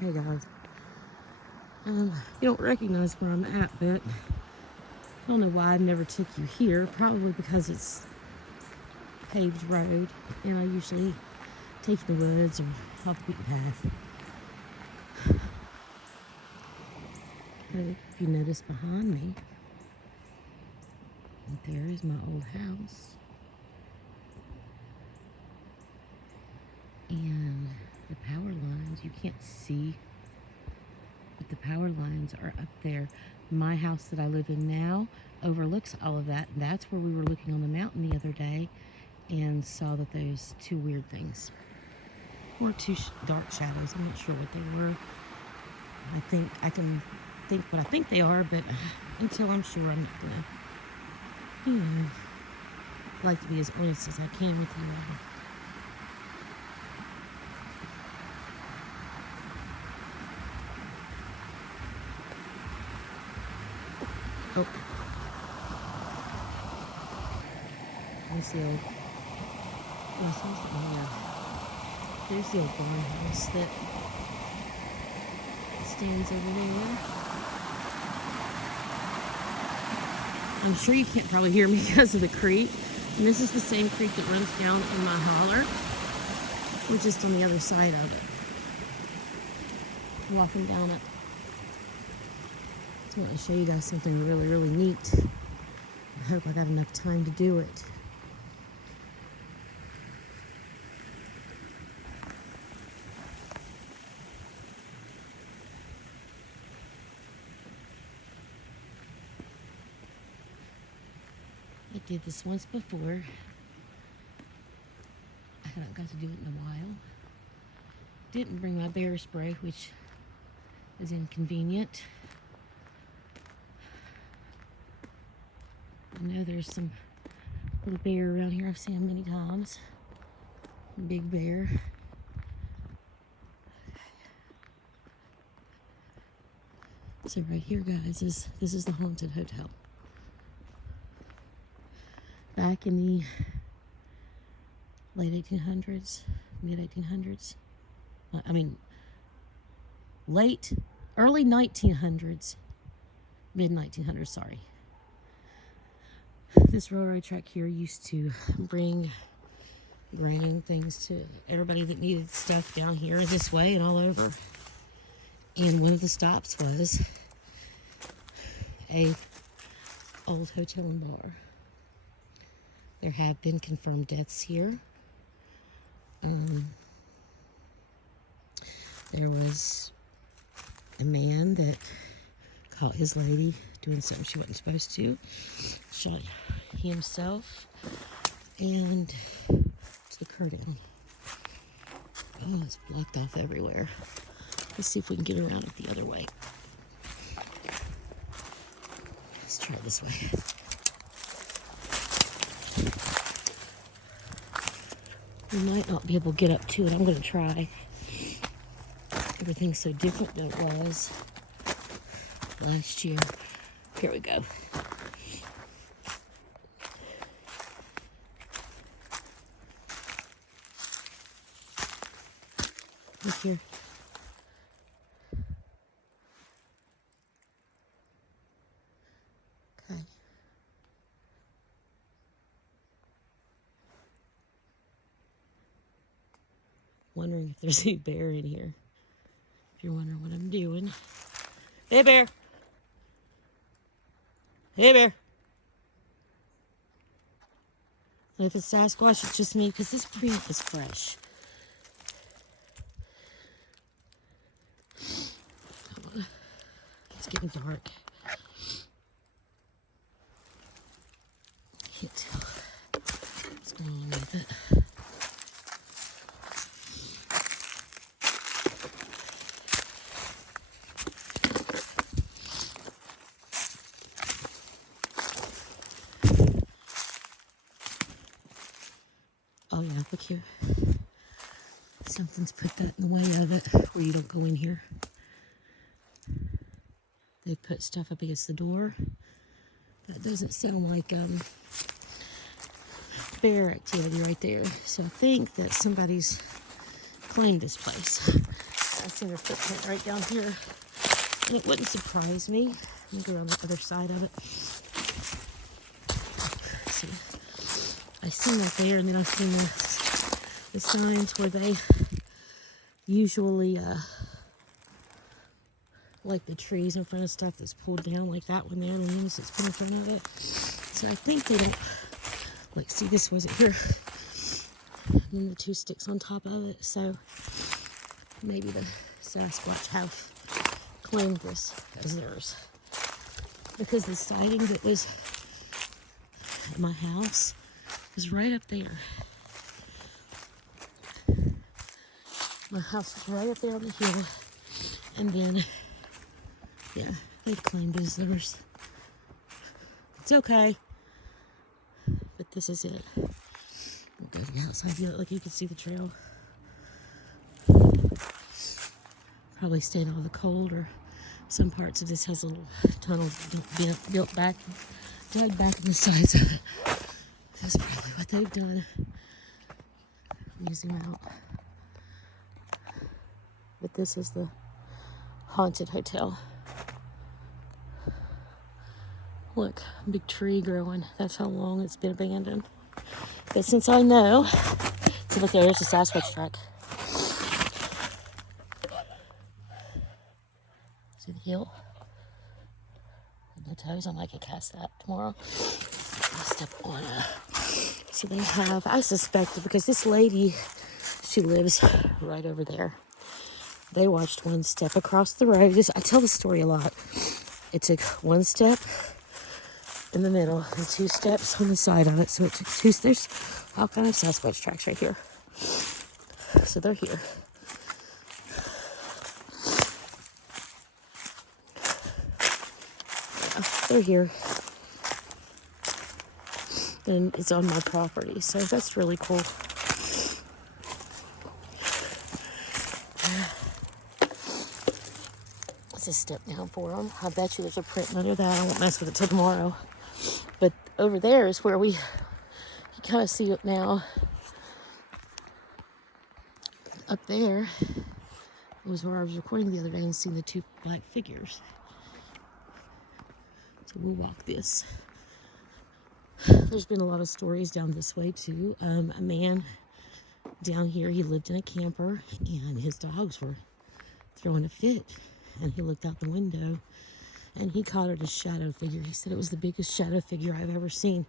Hey guys, you don't recognize where I'm at, but I don't know why I never took you here. Probably because it's paved road, and I usually take the woods or off the beaten path. But if you notice behind me, there is my old house, and the power lines you can't see, but the power lines are up there. My house that I live in now overlooks all of that, and that's where we were looking on the mountain the other day and saw that those two weird things, or two dark shadows. I'm not sure what they were. I can think what I think they are, but until I'm sure, I'm not gonna, like to be as honest as I can with you all. Oh. There's the old, there's the old farmhouse that stands over there. I'm sure you can't probably hear me because of the creek. And this is the same creek that runs down in my holler. We're just on the other side of it, walking down it. I want to show you guys something really, really neat. I hope I got enough time to do it. I did this once before. I haven't got to do it in a while. Didn't bring my bear spray, which is inconvenient. I know there's some little bear around here. I've seen him many times. Big bear. So right here, guys, this is the haunted hotel. Back in the late 1800s, mid 1800s. Early 1900s, mid 1900s, sorry. This railroad track here used to bring grain, things to everybody that needed stuff down here this way and all over. And one of the stops was a old hotel and bar. There have been confirmed deaths here. There was a man that caught his lady doing something she wasn't supposed to. Shot himself and to the curtain. Oh, it's blocked off everywhere. Let's see if we can get around it the other way. Let's try it this way. We might not be able to get up to it. I'm going to try. Everything's so different than it was last year. Here we go. Look here. Okay. Wondering if there's a bear in here. If you're wondering what I'm doing. Hey, bear. Hey, bear. And if it's Sasquatch, it's just me, because this creek is fresh. It's getting dark. Can't tell what's going on with it. Oh yeah, look here. Something's put that in the way of it, where you don't go in here. They put stuff up against the door. That doesn't sound like bear activity right there. So I think that somebody's claimed this place. I seen her footprint right down here. And it wouldn't surprise me. Let me go on the other side of it. See, I seen that there, and then I've seen the signs where they usually, like the trees in front of stuff that's pulled down, like that one there, the leaves that's put in front of it. So I think they don't, like, see, this wasn't here. And then the two sticks on top of it. So maybe the Sasquatch have claimed this as theirs. Because the sighting that was at my house was right up there. My house was right up there on the hill. And then, yeah, they claimed it as theirs. It's okay. But this is it. I'll go to the outside view. Like, you can see the trail. Probably stayed all the cold, or some parts of this has a little tunnel built back, dug back in the sides of it. That's probably what they've done. Let me zoom out. But this is the haunted hotel. Look, big tree growing. That's how long it's been abandoned. But since I know, so look there's the Sasquatch track. See the hill? No toes. I might get cast that tomorrow. I'll step on so they have, I suspected, because this lady, she lives right over there. They watched one step across the road. I tell the story a lot. It took one step in the middle and two steps on the side of it. So it took two. There's all kind of Sasquatch tracks right here. So they're here. Yeah, they're here. And it's on my property. So that's really cool. Let's just step down for them. I bet you there's a print under that. I won't mess with it till tomorrow. But over there is where you kind of see it now. Up there was where I was recording the other day and seeing the two black figures. So we'll walk this. There's been a lot of stories down this way too. A man down here, he lived in a camper and his dogs were throwing a fit. And he looked out the window and he caught it a shadow figure. He said it was the biggest shadow figure I've ever seen.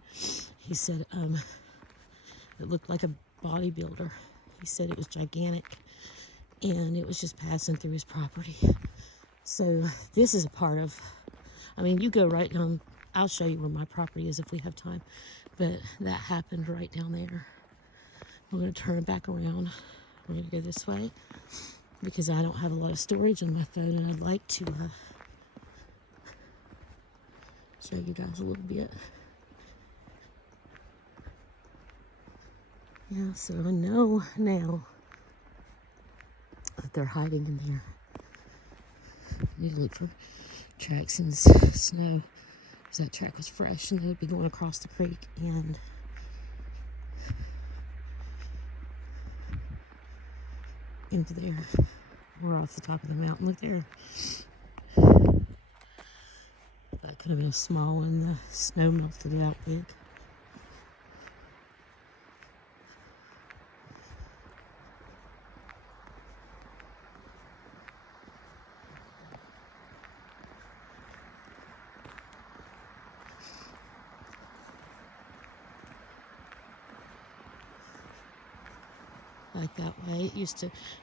He said it looked like a bodybuilder. He said it was gigantic and it was just passing through his property. So this is a part of, I mean, you go right down, I'll show you where my property is if we have time. But that happened right down there. We're going to turn it back around. We're going to go this way, because I don't have a lot of storage on my phone, and I'd like to show you guys a little bit. Yeah, so I know now that they're hiding in there. I need to look for tracks in snow, because that track was fresh, and they would be going across the creek, and into there. We're off the top of the mountain. Look there. That could have been a small one. The snow melted it out big. Like that way.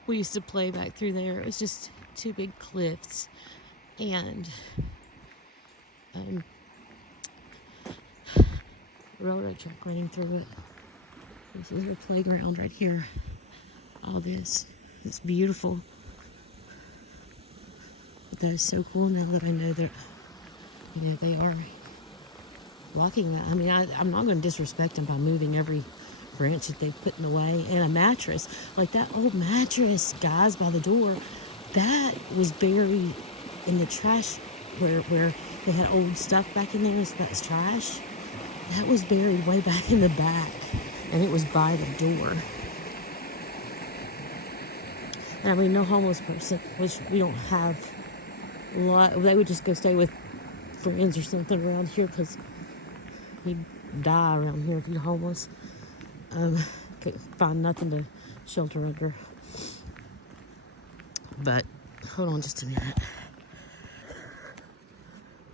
We used to play back through there. It was just two big cliffs and railroad track running through it. This is our playground right here. All this. It's beautiful. But that is so cool now that I know that, they are blocking that. I mean, I'm not going to disrespect them by moving every branch that they've put in the way. And a mattress, like that old mattress, guys, by the door, that was buried in the trash where they had old stuff back in there. So that's trash. That was buried way back in the back, and it was by the door. And I mean, no homeless person, which we don't have a lot. They would just go stay with friends or something around here because you'd die around here if you're homeless. Couldn't find nothing to shelter under. But hold on just a minute.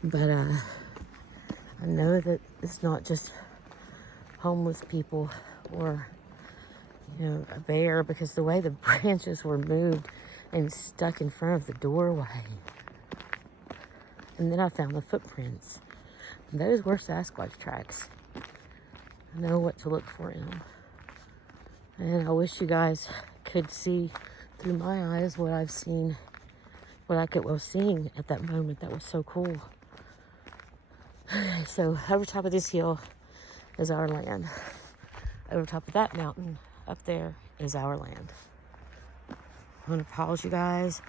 But I know that it's not just homeless people or, you know, a bear, because the way the branches were moved and stuck in front of the doorway. And then I found the footprints. And those were Sasquatch tracks. I know what to look for in them. And I wish you guys could see through my eyes what I've seen, what I was seeing at that moment. That was so cool. So over top of this hill is our land. Over top of that mountain up there is our land. I'm gonna pause you guys.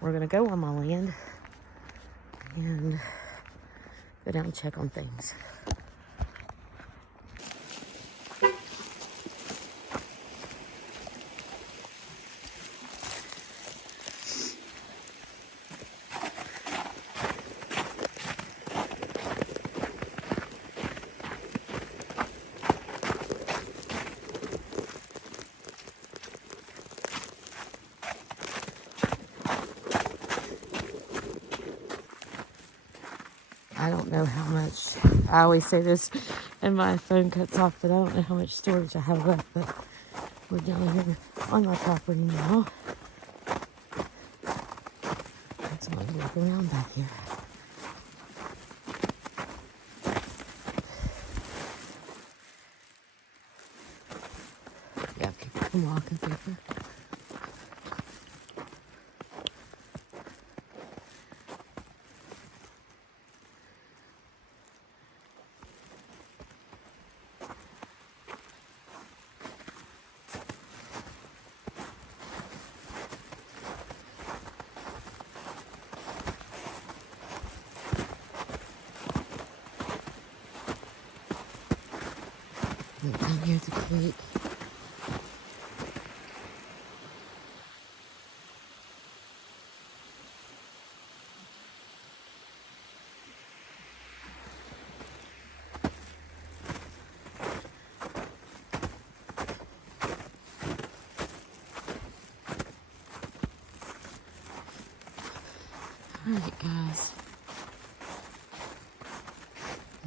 We're gonna go on my land and go down and check on things. I don't know how much, I always say this and my phone cuts off, but I don't know how much storage I have left, but we're down here on my property now. Let's look around back here. Yeah, people can walk and paper. Down here at the creek. Alright guys.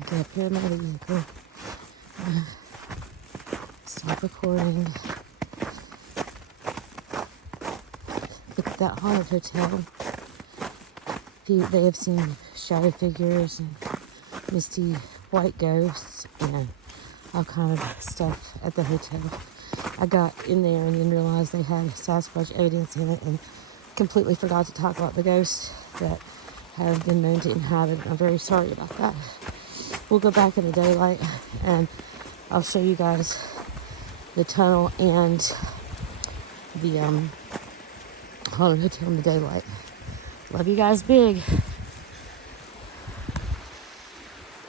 Get up here in my vehicle. Stop recording. Look at that haunted hotel. They have seen shadow figures and misty white ghosts, you know, all kind of stuff at the hotel. I got in there and didn't realize they had Sasquatch evidence in it and completely forgot to talk about the ghosts that have been known to inhabit. I'm very sorry about that. We'll go back in the daylight and I'll show you guys the tunnel and the haunted hotel in the daylight. Love you guys big.